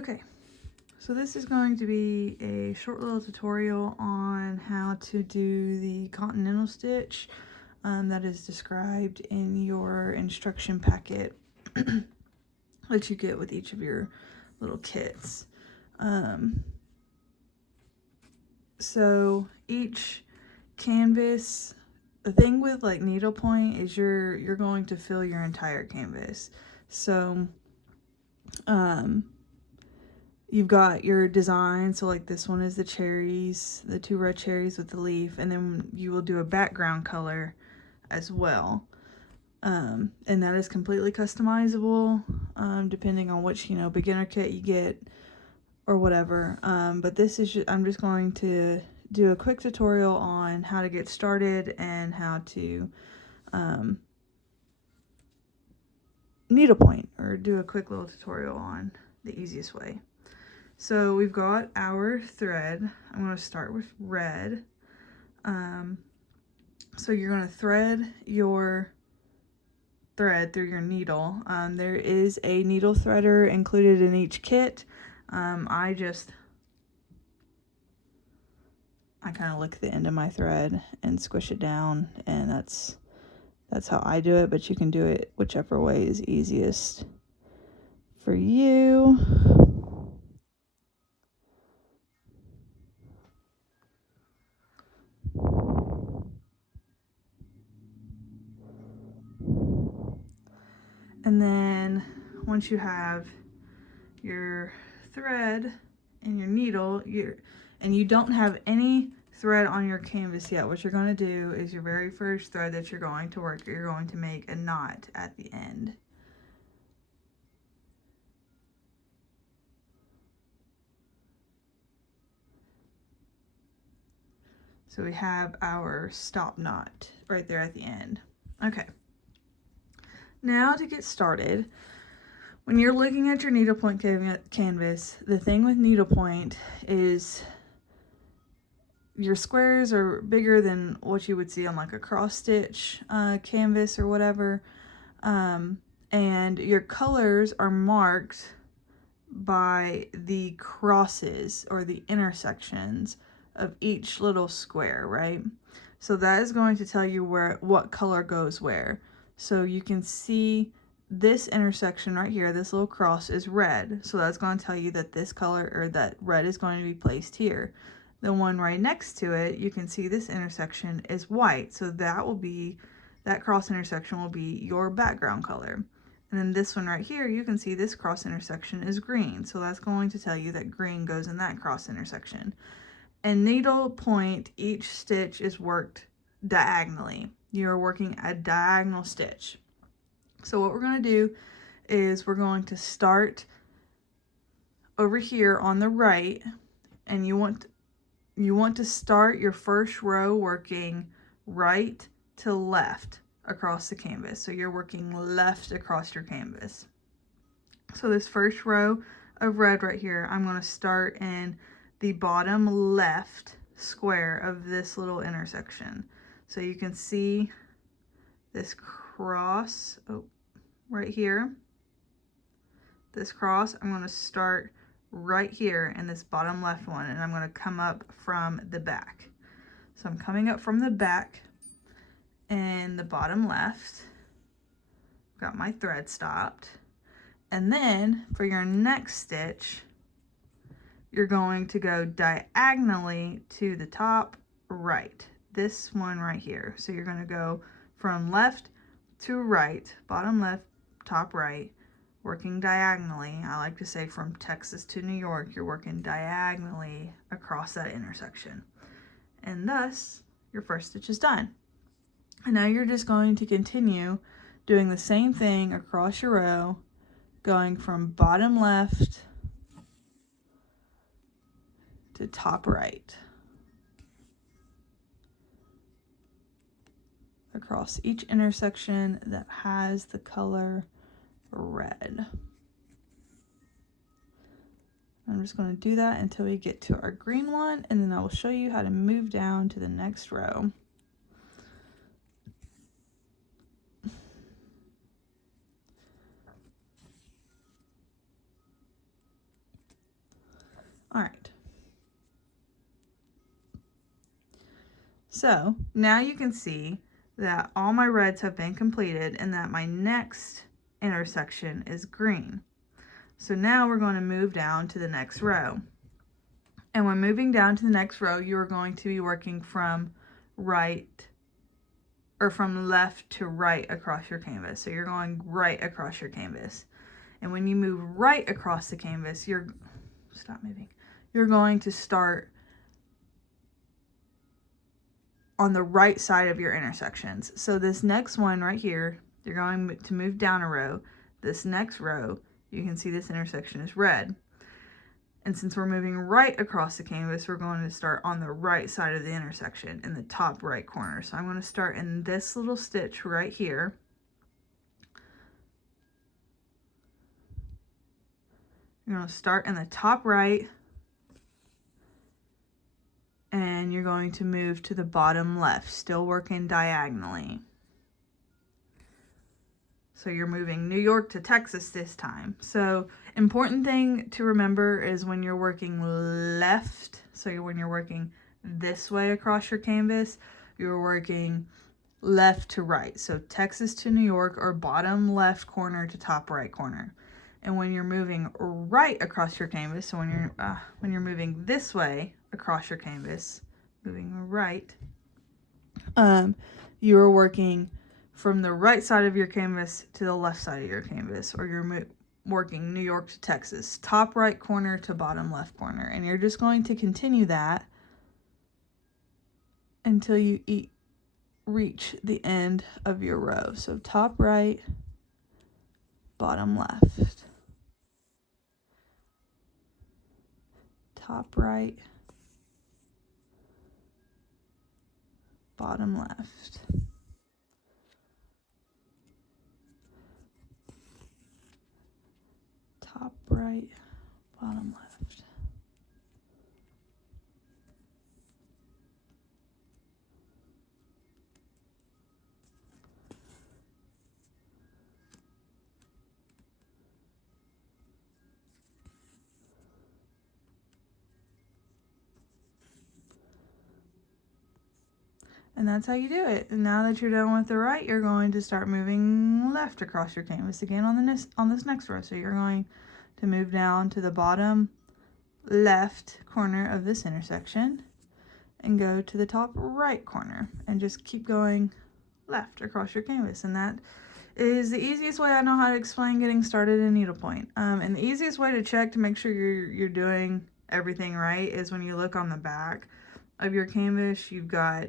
Okay, so this is going to be a short little tutorial on how to do the continental stitch that is described in your instruction packet that you get with each of your little kits. So each canvas, the thing with like needlepoint is you're going to fill your entire canvas. So you've got your design, so like this one is the cherries, the 2 red cherries with the leaf, and then you will do a background color as well. And that is completely customizable, depending on which, beginner kit you get or whatever. But this is I'm just going to do a quick tutorial on how to get started and how to needlepoint, or do a quick little tutorial on the easiest way. So we've got our thread. I'm going to start with red. So you're going to thread your thread through your needle. There is a needle threader included in each kit. I kind of lick the end of my thread and squish it down, and that's how I do it, but you can do it whichever way is easiest for you. And then once you have your thread and your needle, and you don't have any thread on your canvas yet, what you're going to do is your very first thread that you're going to work, you're going to make a knot at the end. So we have our stop knot right there at the end. Okay. Now to get started, when you're looking at your needlepoint canvas, the thing with needlepoint is your squares are bigger than what you would see on like a cross stitch canvas or whatever, and your colors are marked by the crosses or the intersections of each little square, right? So that is going to tell you what color goes where. So you can see this intersection right here, this little cross is red. So that's going to tell you that this color, or that red, is going to be placed here. The one right next to it, you can see this intersection is white. So that cross intersection will be your background color. And then this one right here, you can see this cross intersection is green. So that's going to tell you that green goes in that cross intersection. And needlepoint, each stitch is worked diagonally. You're working a diagonal stitch. So what we're going to do is we're going to start over here on the right, and you want to start your first row working right to left across the canvas. So you're working left across your canvas. So this first row of red right here, I'm going to start in the bottom left square of this little intersection. So you can see this cross right here. This cross, I'm going to start right here in this bottom left one, and I'm going to come up from the back. So I'm coming up from the back in the bottom left. Got my thread stopped. And then for your next stitch, you're going to go diagonally to the top right. This one right here. So you're going to go from left to right, bottom left, top right, working diagonally. I like to say from Texas to New York, you're working diagonally across that intersection. And thus, your first stitch is done. And now you're just going to continue doing the same thing across your row, going from bottom left to top right, across each intersection that has the color red. I'm just going to do that until we get to our green one, and then I will show you how to move down to the next row. All right. So now you can see that all my reds have been completed and that my next intersection is green. So now we're going to move down to the next row. And when moving down to the next row, you are going to be working from left to right across your canvas. So you're going right across your canvas. And when you move right across the canvas, you're going to start on the right side of your intersections. So this next one right here, you're going to move down a row. This next row, you can see this intersection is red. And since we're moving right across the canvas, we're going to start on the right side of the intersection in the top right corner. So I'm going to start in this little stitch right here. You're going to start in the top right, and you're going to move to the bottom left, still working diagonally. So you're moving New York to Texas this time. So important thing to remember is when you're working left, so when you're working this way across your canvas, you're working left to right. So Texas to New York, or bottom left corner to top right corner. And when you're moving right across your canvas, so when you're moving this way across your canvas, moving right, you are working from the right side of your canvas to the left side of your canvas, or you're working New York to Texas, top right corner to bottom left corner. And you're just going to continue that until you reach the end of your row. So top right, bottom left, top right, bottom left, top right, bottom left. And that's how you do it. And now that you're done with the right, you're going to start moving left across your canvas again on this next row. So you're going to move down to the bottom left corner of this intersection and go to the top right corner and just keep going left across your canvas. And that is the easiest way I know how to explain getting started in needlepoint. And the easiest way to check to make sure you're doing everything right is when you look on the back of your canvas. You've got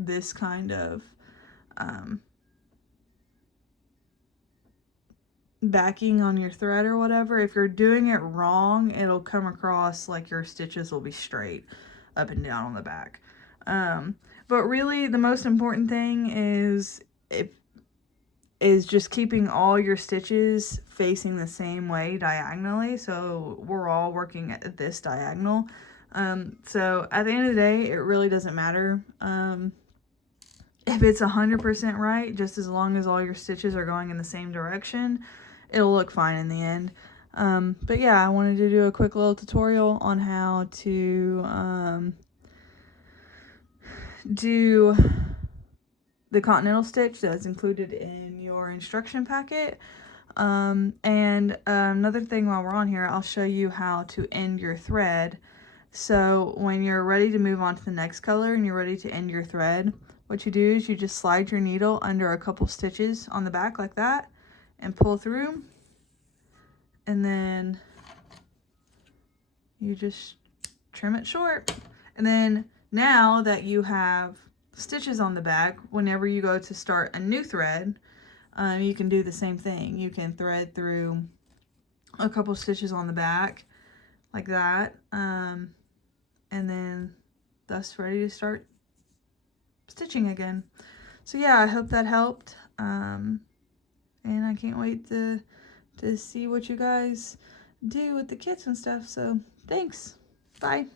this kind of backing on your thread or whatever. If you're doing it wrong, it'll come across like your stitches will be straight up and down on the back. But really the most important thing is just keeping all your stitches facing the same way diagonally, so we're all working at this diagonal. So at the end of the day, it really doesn't matter if it's 100% right, just as long as all your stitches are going in the same direction, it'll look fine in the end. But yeah, I wanted to do a quick little tutorial on how to do the continental stitch that's included in your instruction packet. And another thing while we're on here, I'll show you how to end your thread. So when you're ready to move on to the next color and you're ready to end your thread, what you do is you just slide your needle under a couple stitches on the back like that and pull through, and then you just trim it short. And then now that you have stitches on the back, whenever you go to start a new thread, you can do the same thing. You can thread through a couple stitches on the back like that, and then thus ready to start stitching again. So yeah, I hope that helped, and I can't wait to see what you guys do with the kits and stuff. So thanks, bye.